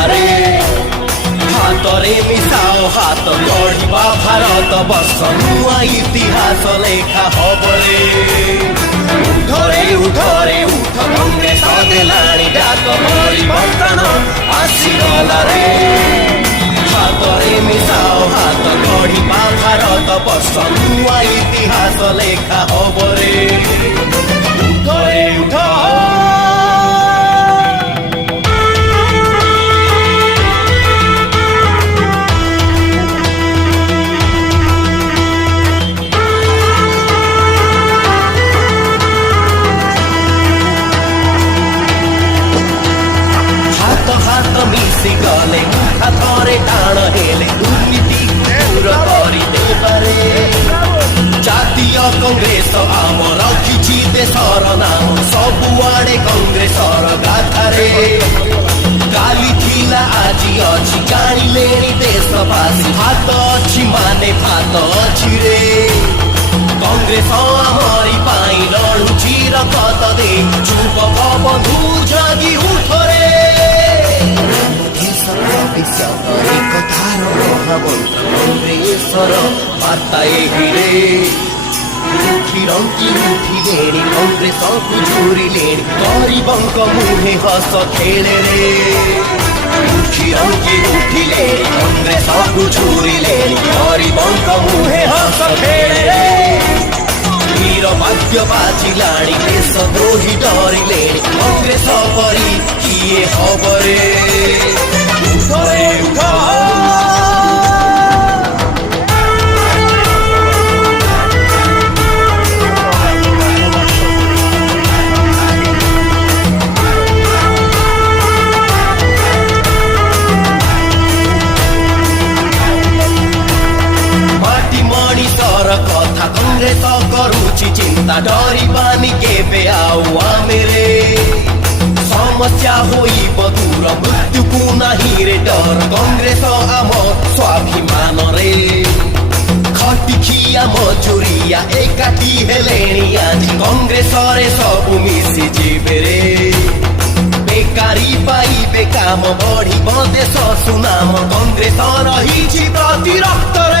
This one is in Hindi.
कथारे हातरे मिसाओ हात गढ़िबा भारत वर्ष नुआ इतिहास लेखा हबरे उठरे उठ कांग्रेस देलाणी डाक परिवर्तन आसीगला रे हातरे मिसाओ हात गढ़िबा भारत वर्ष नुआ इतिहास लेखा हबरे उठरे उठ मिसी गले हातरे टाण हेले दुर्नीति दूर गरिदेबारे जातीय कांग्रेस आमर किछि देशर नाम सबुआडे कांग्रेसर गाथारे काली थिला आजि अछि जानिलेनी देशवासी हात अछि माने भात अछि रे कांग्रेस आमरी पाई लडुछि रगत दे युवक बन्धु जागी उठरे कथार कङ्ग्रेसर बार्ता एहिरे उठिरंकी उठिलेणी कांग्रेसको झुरिलेणी गरीबंक मुहे हस खेले रे उठिरंकी उठिलेणी कांग्रेसको झुरिलेणी गरीबंक मुहे हस खेले रे वीर भाग्य बाजिलाणी देशद्रोही डरिलेणी कांग्रेस परि किए हबरे उठरे उठ माटी मणिषर कथा कांग्रेस करुछि चिंता डरिबानी केबे आउ आमेरे समस्या होइब दूर मृत्युको नाही रे डर कांग्रेस आम स्वाभिमान रे खटिखिया मजुरिया एकाठी हेलेणी आज कांग्रेस रे सबु मिसी जिबे रे बेकारी पाइबे काम बढ़िब देश सुनाम कांग्रेस रहिछि प्रति रक्त रे